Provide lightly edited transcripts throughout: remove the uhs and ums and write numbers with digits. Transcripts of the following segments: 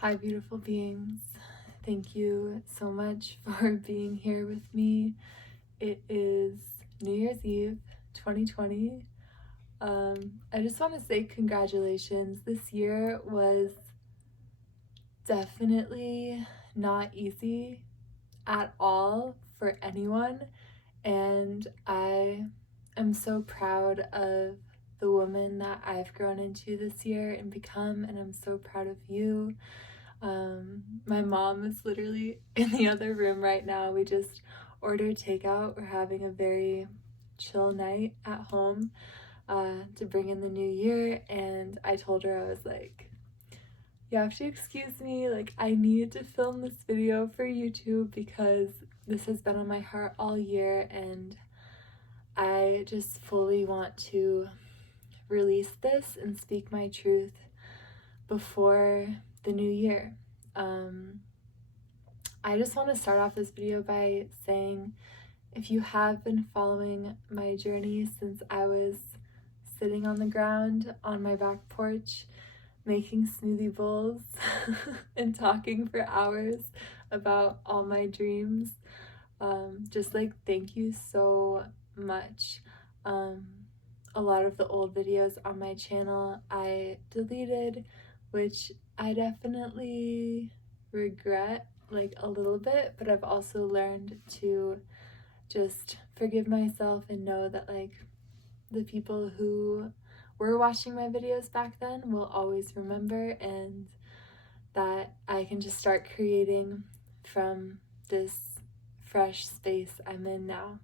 Hi, beautiful beings. Thank you so much for being here with me. It is New Year's Eve 2020. I just want to say congratulations. This year was definitely not easy at all for anyone, and I am so proud of the woman that I've grown into this year and become, and I'm so proud of you. My mom is literally in the other room right now. We just ordered takeout. We're having a very chill night at home to bring in the new year, and I told her, I was like, you have to excuse me, like I need to film this video for YouTube because this has been on my heart all year, and I just fully want to release this and speak my truth before the new year. I just want to start off this video by saying, if you have been following my journey since I was sitting on the ground on my back porch making smoothie bowls and talking for hours about all my dreams, just like thank you so much. A lot of the old videos on my channel I deleted, which I definitely regret like a little bit, but I've also learned to just forgive myself and know that like the people who were watching my videos back then will always remember, and that I can just start creating from this fresh space I'm in now.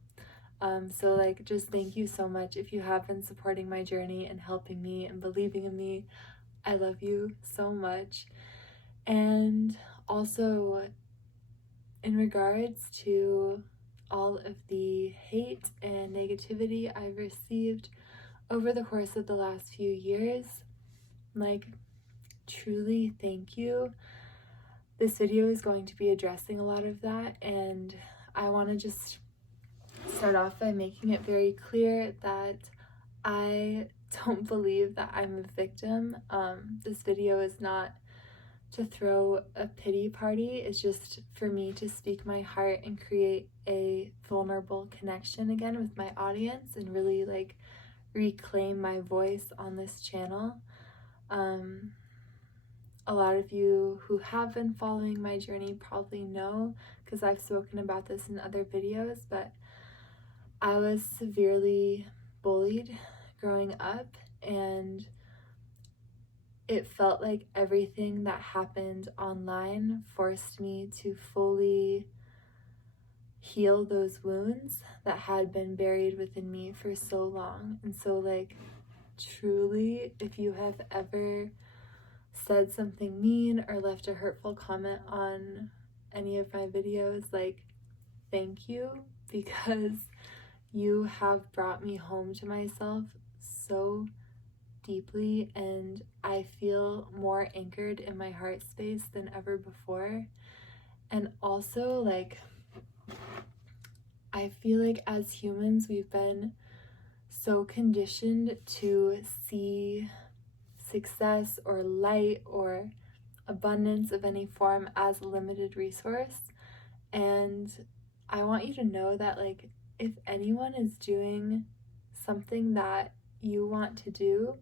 So like just thank you so much if you have been supporting my journey and helping me and believing in me. I love you so much. And also, in regards to all of the hate and negativity I've received over the course of the last few years, like truly thank you. This video is going to be addressing a lot of that, and I want to just start off by making it very clear that I don't believe that I'm a victim. This video is not to throw a pity party. It's just for me to speak my heart and create a vulnerable connection again with my audience and really like reclaim my voice on this channel. A lot of you who have been following my journey probably know, because I've spoken about this in other videos, but I was severely bullied growing up, and it felt like everything that happened online forced me to fully heal those wounds that had been buried within me for so long. And so like truly, if you have ever said something mean or left a hurtful comment on any of my videos, like thank you, because you have brought me home to myself so deeply, and I feel more anchored in my heart space than ever before. And also like I feel like as humans we've been so conditioned to see success or light or abundance of any form as a limited resource. And I want you to know that like if anyone is doing something that you want to do,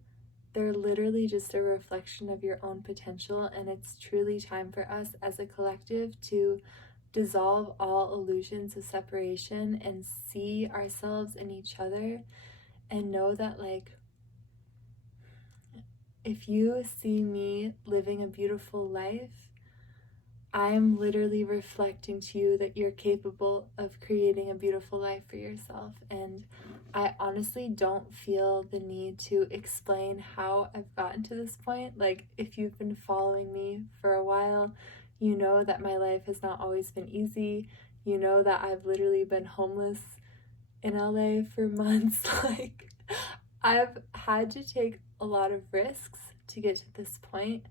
they're literally just a reflection of your own potential, and it's truly time for us as a collective to dissolve all illusions of separation and see ourselves in each other, and know that like if you see me living a beautiful life, I'm literally reflecting to you that you're capable of creating a beautiful life for yourself. And I honestly don't feel the need to explain how I've gotten to this point. Like, if you've been following me for a while, you know that my life has not always been easy. You know that I've literally been homeless in LA for months. Like, I've had to take a lot of risks to get to this point.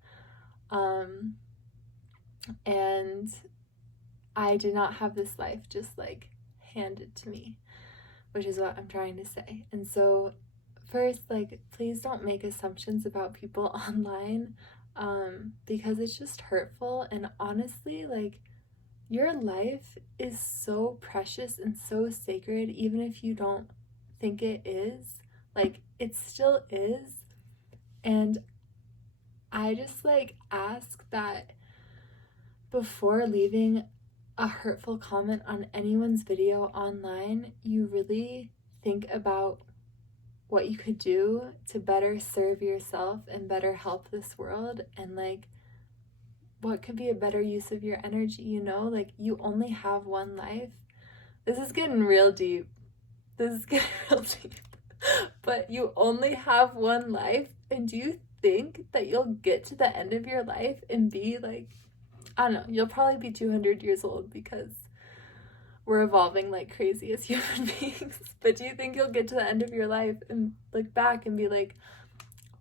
And I did not have this life just like handed to me, which is what I'm trying to say. And so first, like, please don't make assumptions about people online. because it's just hurtful. And honestly, like, your life is so precious and so sacred, even if you don't think it is. Like, it still is. And I just like ask that before leaving a hurtful comment on anyone's video online, you really think about what you could do to better serve yourself and better help this world, and like what could be a better use of your energy, you know? Like, you only have one life. This is getting real deep. But you only have one life, and do you think that you'll get to the end of your life and be like, I don't know, you'll probably be 200 years old because we're evolving like crazy as human beings. But do you think you'll get to the end of your life and look back and be like,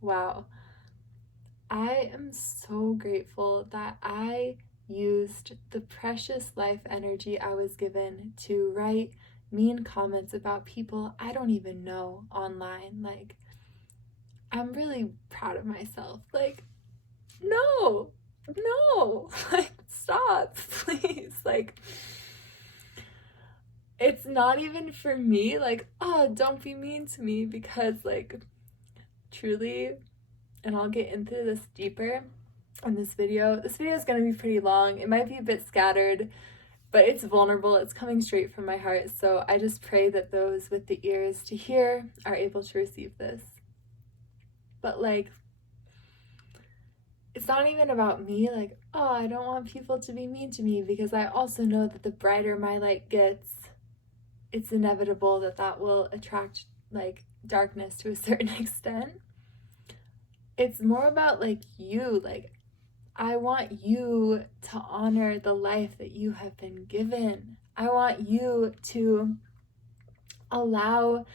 wow, I am so grateful that I used the precious life energy I was given to write mean comments about people I don't even know online? Like, I'm really proud of myself. Like, no, like, stop, please. Like, it's not even for me, like, oh, don't be mean to me, because, like, truly, and I'll get into this deeper in this video. This video is going to be pretty long. It might be a bit scattered, but it's vulnerable. It's coming straight from my heart. So I just pray that those with the ears to hear are able to receive this. But like, it's not even about me, like, oh, I don't want people to be mean to me, because I also know that the brighter my light gets, it's inevitable that that will attract like darkness to a certain extent. It's more about like you, like, I want you to honor the life that you have been given. I want you to allow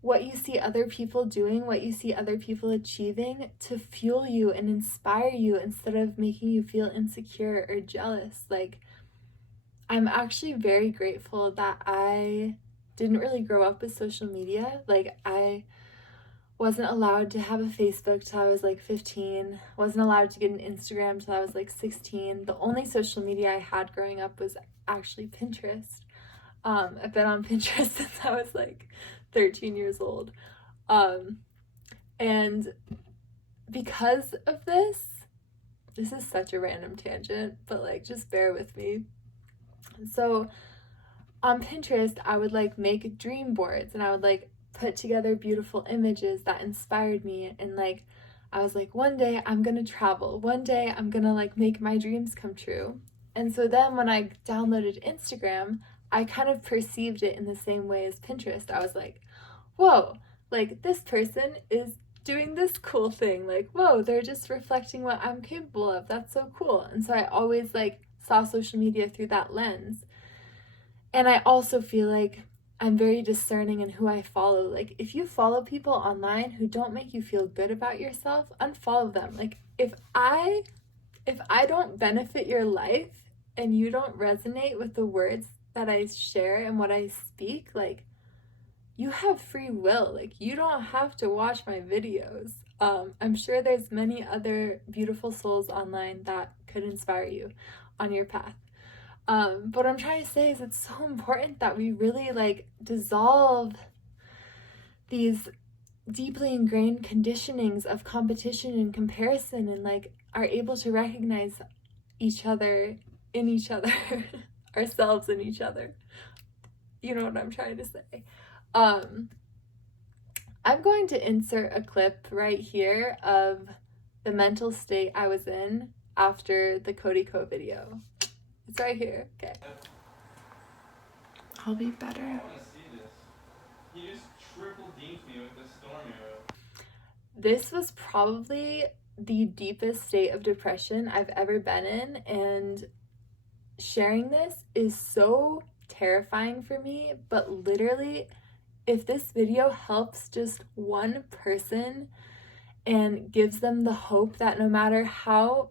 what you see other people doing, what you see other people achieving, to fuel you and inspire you instead of making you feel insecure or jealous. Like, I'm actually very grateful that I didn't really grow up with social media. Like, I wasn't allowed to have a Facebook till I was like 15, wasn't allowed to get an Instagram till I was like 16. The only social media I had growing up was actually Pinterest. I've been on Pinterest since I was like 13 years old. And because of this is such a random tangent, but like, just bear with me. So on Pinterest, I would like make dream boards, and I would like put together beautiful images that inspired me. And like, I was like, one day I'm gonna travel, one day I'm gonna like make my dreams come true. And so then when I downloaded Instagram, I kind of perceived it in the same way as Pinterest. I was like, whoa, like, this person is doing this cool thing. Like, whoa, they're just reflecting what I'm capable of. That's so cool. And so I always like saw social media through that lens. And I also feel like I'm very discerning in who I follow. Like, if you follow people online who don't make you feel good about yourself, unfollow them. Like, if I don't benefit your life and you don't resonate with the words that I share and what I speak, like, you have free will. Like, you don't have to watch my videos. I'm sure there's many other beautiful souls online that could inspire you on your path. But what I'm trying to say is, it's so important that we really like dissolve these deeply ingrained conditionings of competition and comparison, and like are able to recognize each other in each other, ourselves in each other. You know what I'm trying to say. I'm going to insert a clip right here of the mental state I was in after the Cody Co video. It's right here. Okay. I'll be better. I want to see this. He just triple deemed me with the storm arrow. This was probably the deepest state of depression I've ever been in, and sharing this is so terrifying for me, but literally, if this video helps just one person and gives them the hope that no matter how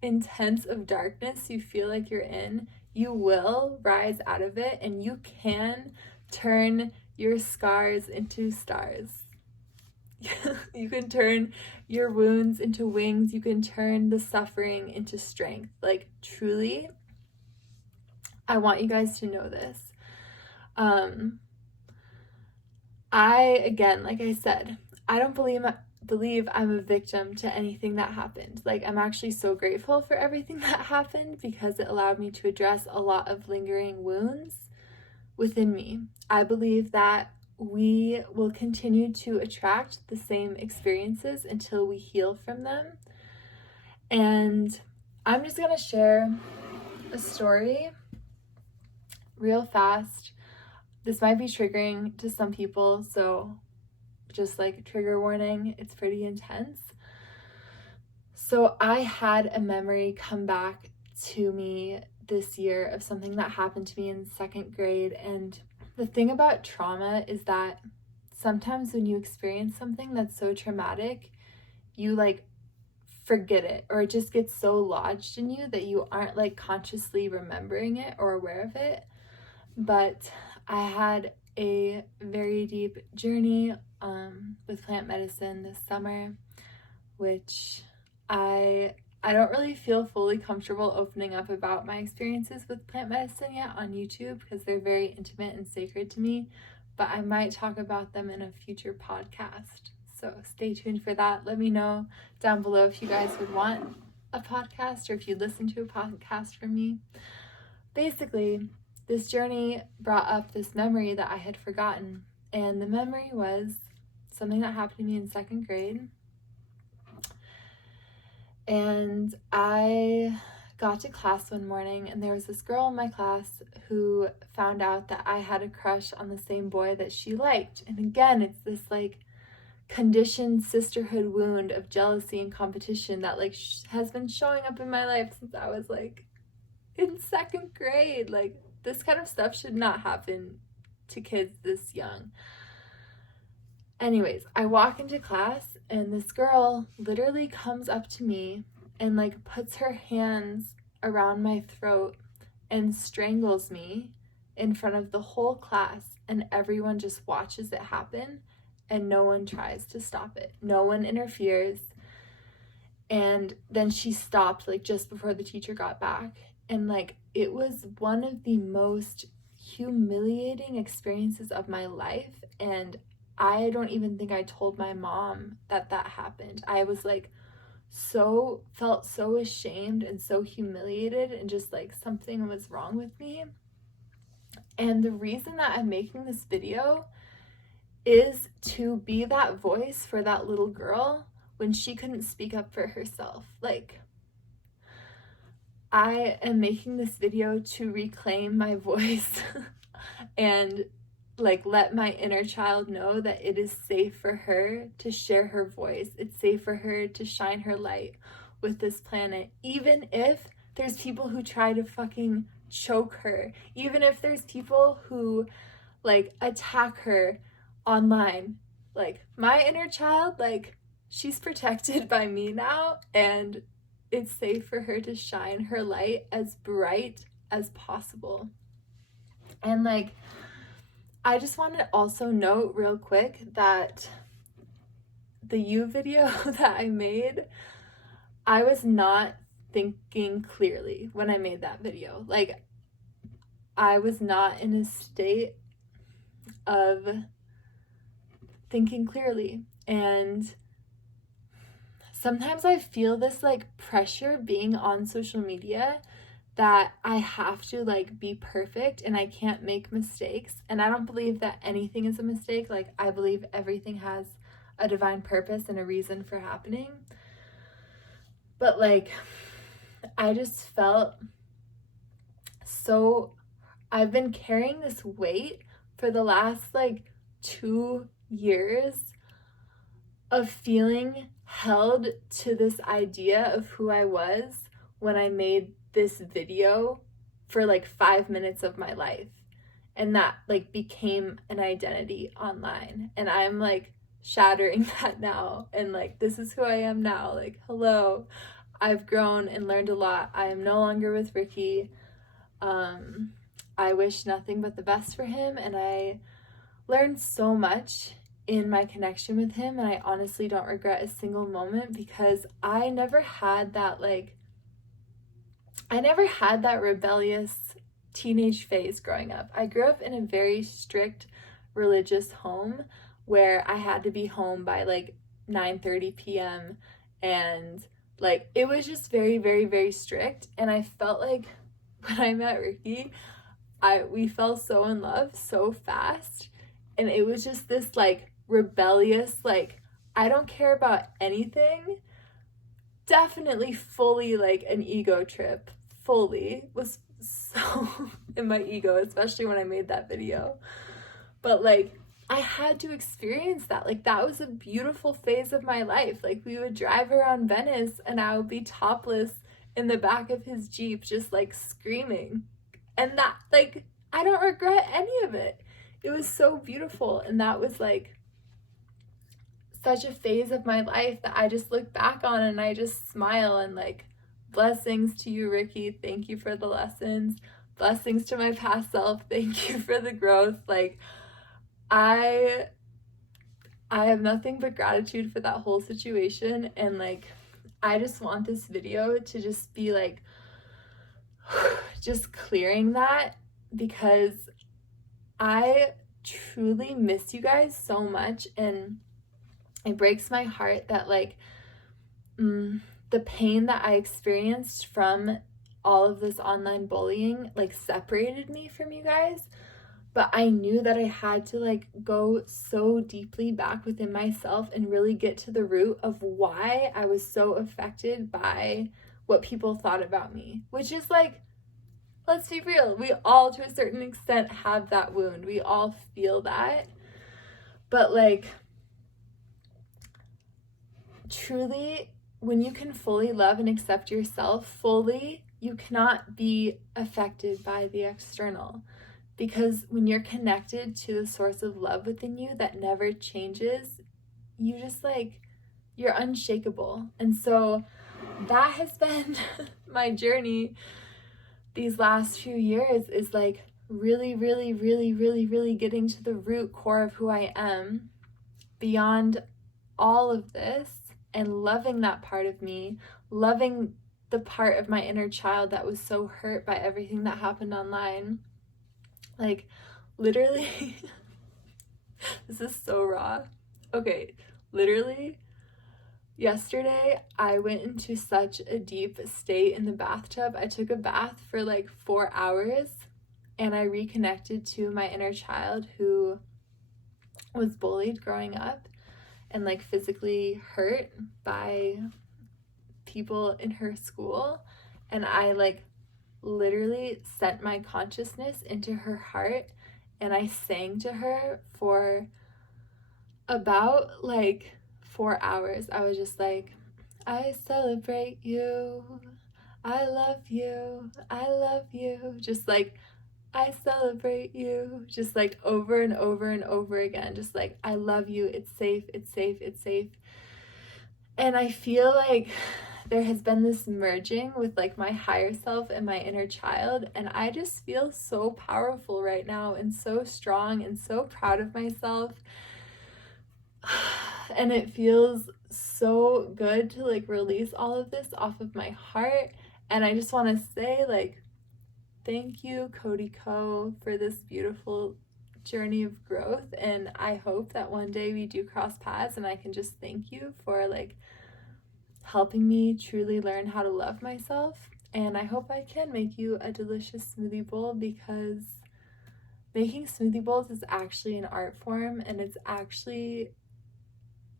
intense of darkness you feel like you're in, you will rise out of it, and you can turn your scars into stars. You can turn your wounds into wings. You can turn the suffering into strength. Like, truly, I want you guys to know this. Again, like I said, I don't believe I'm a victim to anything that happened. Like, I'm actually so grateful for everything that happened because it allowed me to address a lot of lingering wounds within me. I believe that we will continue to attract the same experiences until we heal from them. And I'm just going to share a story real fast. This might be triggering to some people, so just like trigger warning, it's pretty intense. So I had a memory come back to me this year of something that happened to me in 2nd grade. And the thing about trauma is that sometimes when you experience something that's so traumatic, you like forget it, or it just gets so lodged in you that you aren't like consciously remembering it or aware of it. But I had a very deep journey with plant medicine this summer, which I don't really feel fully comfortable opening up about my experiences with plant medicine yet on YouTube because they're very intimate and sacred to me, but I might talk about them in a future podcast. So stay tuned for that. Let me know down below if you guys would want a podcast or if you'd listen to a podcast from me. Basically, this journey brought up this memory that I had forgotten, and the memory was something that happened to me in 2nd grade. And I got to class one morning, and there was this girl in my class who found out that I had a crush on the same boy that she liked. And again, it's this like conditioned sisterhood wound of jealousy and competition that like has been showing up in my life since I was like in 2nd grade. Like, this kind of stuff should not happen to kids this young. Anyways, I walk into class and this girl literally comes up to me and like puts her hands around my throat and strangles me in front of the whole class, and everyone just watches it happen and no one tries to stop it. No one interferes. And then she stopped like just before the teacher got back, and like it was one of the most humiliating experiences of my life. And I don't even think I told my mom that happened. I was like felt so ashamed and so humiliated, and just like something was wrong with me. And the reason that I'm making this video is to be that voice for that little girl when she couldn't speak up for herself. Like, I am making this video to reclaim my voice and like let my inner child know that it is safe for her to share her voice. It's safe for her to shine her light with this planet, even if there's people who try to fucking choke her, even if there's people who like attack her online. Like, my inner child, like, she's protected by me now, and it's safe for her to shine her light as bright as possible. And like, I just want to also note real quick that the You video that I made, I was not thinking clearly when I made that video. Like, I was not in a state of thinking clearly. And sometimes I feel this like pressure being on social media that I have to like be perfect and I can't make mistakes. And I don't believe that anything is a mistake. Like, I believe everything has a divine purpose and a reason for happening. But like, I just felt so, I've been carrying this weight for the last like 2 years of feeling held to this idea of who I was when I made this video for like 5 minutes of my life, and that like became an identity online. And I'm like shattering that now, and like, this is who I am now. Like, hello, I've grown and learned a lot. I am no longer with Ricky. I wish nothing but the best for him, and I learned so much in my connection with him, and I honestly don't regret a single moment, because I never had that rebellious teenage phase growing up. I grew up in a very strict religious home where I had to be home by like 9:30 p.m. and like it was just very, very, very strict. And I felt like when I met Ricky, we fell so in love so fast, and it was just this like rebellious, like I don't care about anything, definitely fully like an ego trip, fully was so in my ego, especially when I made that video. But like I had to experience that. Like that was a beautiful phase of my life. Like we would drive around Venice and I would be topless in the back of his Jeep just like screaming. And that, like, I don't regret any of it. It was so beautiful. And that was like such a phase of my life that I just look back on and I just smile, and like, blessings to you, Ricky. Thank you for the lessons. Blessings to my past self. Thank you for the growth. Like, I have nothing but gratitude for that whole situation. And like, I just want this video to just be like, just clearing that, because I truly miss you guys so much. And it breaks my heart that like the pain that I experienced from all of this online bullying like separated me from you guys. But I knew that I had to like go so deeply back within myself and really get to the root of why I was so affected by what people thought about me, which is like, let's be real, we all to a certain extent have that wound. We all feel that. But like, truly, when you can fully love and accept yourself fully, you cannot be affected by the external. Because when you're connected to the source of love within you that never changes, you just like, you're unshakable. And so that has been my journey these last few years, is like really, really, really, really, really getting to the root core of who I am beyond all of this, and loving that part of me, loving the part of my inner child that was so hurt by everything that happened online. Like, literally, this is so raw. Okay, literally, yesterday, I went into such a deep state in the bathtub. I took a bath for like 4 hours, and I reconnected to my inner child who was bullied growing up and like physically hurt by people in her school. And I like literally sent my consciousness into her heart, and I sang to her for about like 4 hours. I was just like, I celebrate you, I love you, I love you, just like, I celebrate you, just like over and over and over again, just like, I love you, it's safe, it's safe, it's safe. And I feel like there has been this merging with like my higher self and my inner child, and I just feel so powerful right now and so strong and so proud of myself. And it feels so good to like release all of this off of my heart. And I just want to say like, thank you, Cody Co, for this beautiful journey of growth. And I hope that one day we do cross paths and I can just thank you for like helping me truly learn how to love myself. And I hope I can make you a delicious smoothie bowl, because making smoothie bowls is actually an art form, and it's actually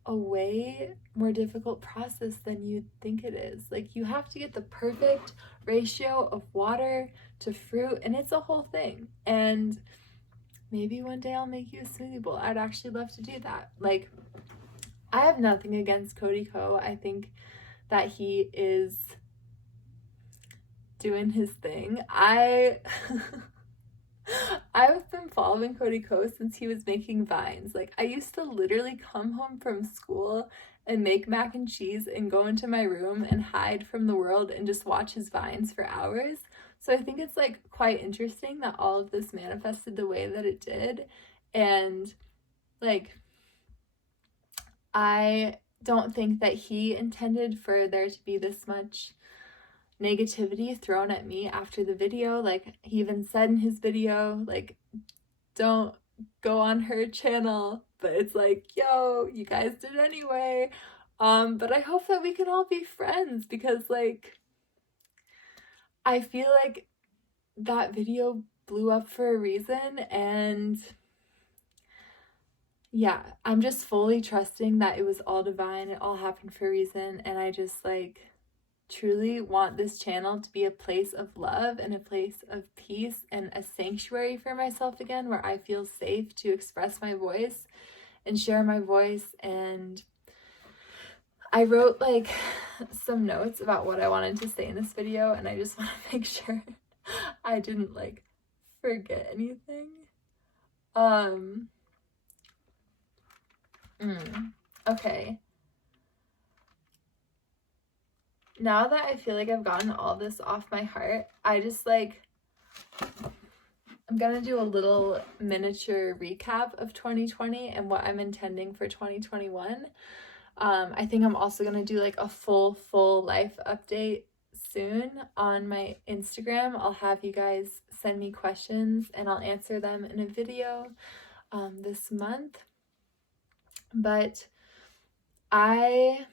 a way more difficult process than you think it is. Like, you have to get the perfect ratio of water to fruit, and it's a whole thing. And maybe one day I'll make you a smoothie bowl. I'd actually love to do that. Like, I have nothing against Cody Co. I think that he is doing his thing. I've been following Cody Co since he was making vines. Like, I used to literally come home from school and make mac and cheese and go into my room and hide from the world and just watch his vines for hours. So I think it's like quite interesting that all of this manifested the way that it did. And like, I don't think that he intended for there to be this much negativity thrown at me after the video. Like, he even said in his video, like, don't go on her channel, but it's like, yo, you guys did anyway. But I hope that we can all be friends, because like, I feel like that video blew up for a reason, and yeah, I'm just fully trusting that it was all divine, it all happened for a reason, and I just like truly want this channel to be a place of love and a place of peace and a sanctuary for myself again, where I feel safe to express my voice and share my voice. And I wrote like some notes about what I wanted to say in this video, and I just want to make sure I didn't like forget anything. Okay. Now that I feel like I've gotten all this off my heart, I just like, I'm gonna do a little miniature recap of 2020 and what I'm intending for 2021. I think I'm also gonna do like a full life update soon on my Instagram. I'll have you guys send me questions and I'll answer them in a video this month. But I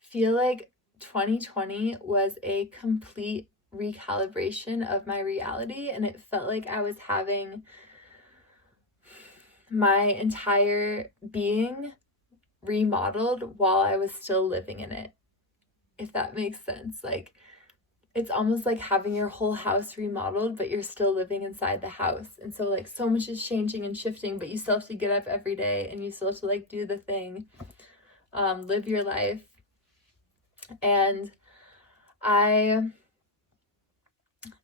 feel like 2020 was a complete recalibration of my reality, and it felt like I was having my entire being remodeled while I was still living in it, if that makes sense. Like, it's almost like having your whole house remodeled, but you're still living inside the house. And so like so much is changing and shifting, but you still have to get up every day and you still have to like do the thing, live your life. And I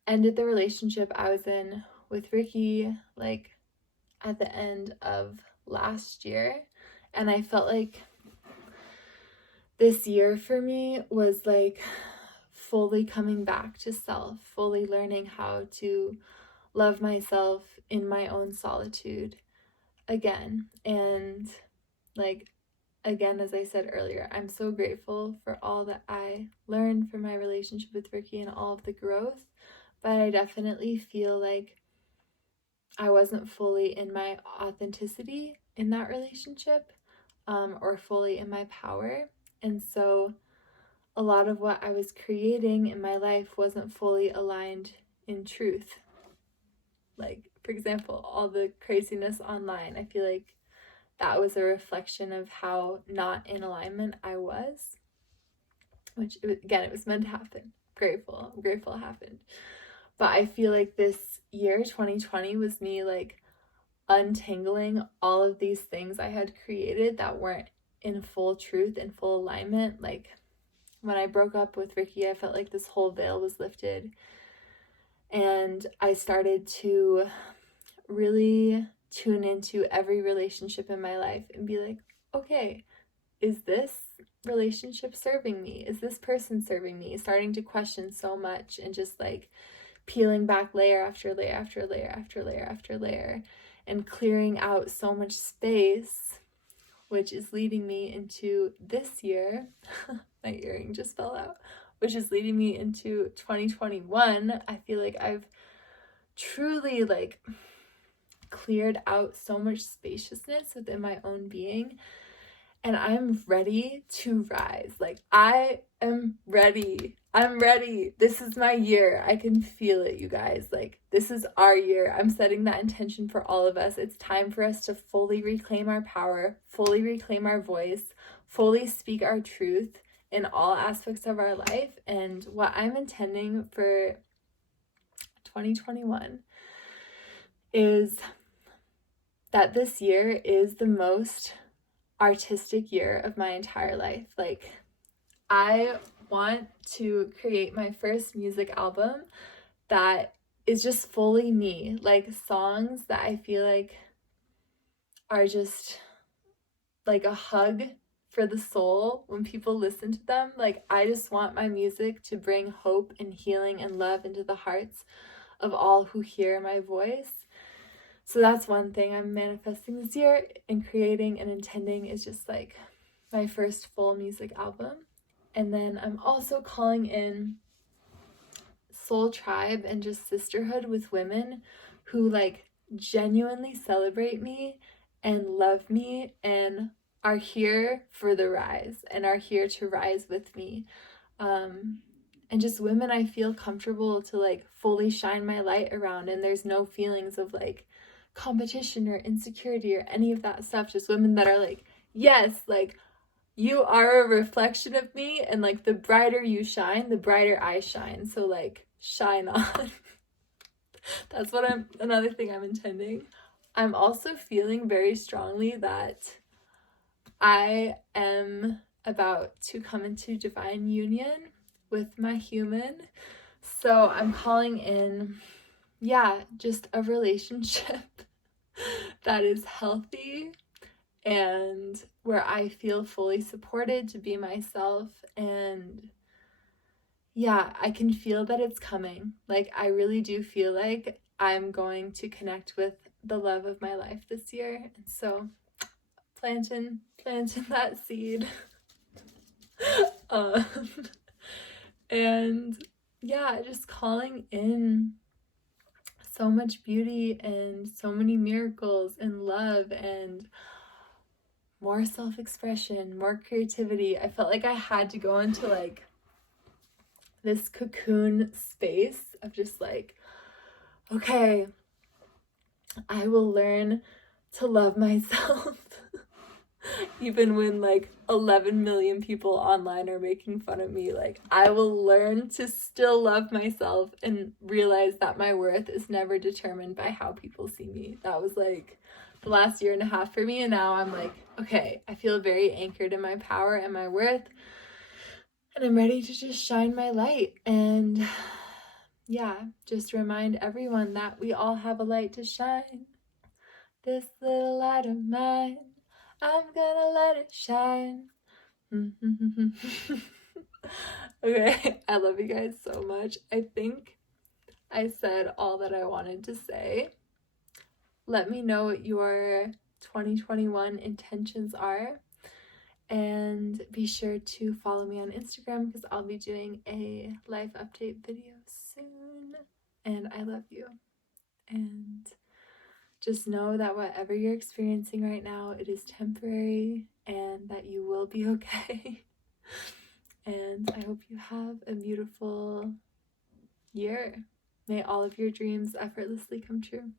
ended the relationship I was in with Ricky like at the end of last year, and I felt like this year for me was like fully coming back to self, fully learning how to love myself in my own solitude again. And like, again, as I said earlier, I'm so grateful for all that I learned from my relationship with Ricky and all of the growth, but I definitely feel like I wasn't fully in my authenticity in that relationship, or fully in my power. And so a lot of what I was creating in my life wasn't fully aligned in truth. Like, for example, all the craziness online, I feel like that was a reflection of how not in alignment I was, which again, it was meant to happen. I'm grateful it happened. But I feel like this year, 2020, was me like untangling all of these things I had created that weren't in full truth and full alignment. Like, when I broke up with Ricky, I felt like this whole veil was lifted, and I started to really tune into every relationship in my life and be like, okay, is this relationship serving me? Is this person serving me? Starting to question so much and just like peeling back layer after layer after layer after layer after layer and clearing out so much space, which is leading me into this year. My earring just fell out, which is leading me into 2021. I feel like I've truly like cleared out so much spaciousness within my own being, and I'm ready to rise. Like, I am ready. I'm ready. This is my year. I can feel it, you guys. Like, this is our year. I'm setting that intention for all of us. It's time for us to fully reclaim our power, fully reclaim our voice, fully speak our truth in all aspects of our life. And what I'm intending for 2021 is that this year is the most artistic year of my entire life. Like, I want to create my first music album that is just fully me, like songs that I feel like are just like a hug for the soul when people listen to them. Like, I just want my music to bring hope and healing and love into the hearts of all who hear my voice. So that's one thing I'm manifesting this year and creating and intending, is just like my first full music album. And then I'm also calling in soul tribe and just sisterhood with women who like genuinely celebrate me and love me and are here for the rise and are here to rise with me. And just women I feel comfortable to like fully shine my light around, and there's no feelings of like competition or insecurity or any of that stuff. Just women that are like, yes, like you are a reflection of me, and like the brighter you shine, the brighter I shine. So like shine on. That's what another thing I'm intending. I'm also feeling very strongly that I am about to come into divine union with my human. So I'm calling in, just a relationship that is healthy and where I feel fully supported to be myself. And I can feel that it's coming. Like, I really do feel like I'm going to connect with the love of my life this year. And so planting that seed. um, and just calling in so much beauty and so many miracles and love and more self-expression, more creativity. I felt like I had to go into like this cocoon space of just like, okay, I will learn to love myself. Even when like 11 million people online are making fun of me, like I will learn to still love myself and realize that my worth is never determined by how people see me. That was like the last year and a half for me, and now I'm like, okay, I feel very anchored in my power and my worth, and I'm ready to just shine my light and just remind everyone that we all have a light to shine. This little light of mine, I'm gonna let it shine. Okay, I love you guys so much. I think I said all that I wanted to say. Let me know what your 2021 intentions are, and be sure to follow me on Instagram because I'll be doing a life update video soon. And I love you. And just know that whatever you're experiencing right now, it is temporary and that you will be okay. And I hope you have a beautiful year. May all of your dreams effortlessly come true.